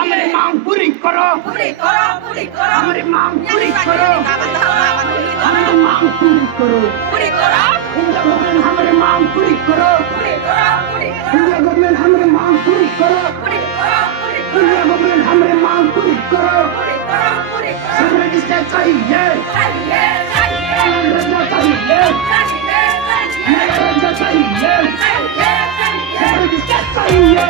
हमारी मांग पूरी करो, हमारी मांग पूरी करो, हमारी मांग पूरी करो, इंडिया गवर्नमेंट हमारी मांग पूरी करो, इंडिया गवर्नमेंट हमारी मांग पूरी करो, इंडिया गवर्नमेंट हमारी मांग पूरी करो, सेपरेटिस्ट चाहिए, राज्य चाहिए, राज्य चाहिए, सेपरेटिस्ट चाहिए,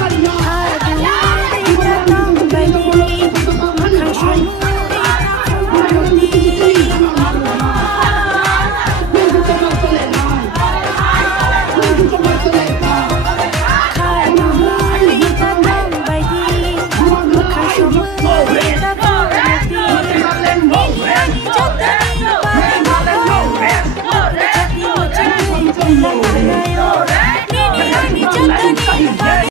Maria!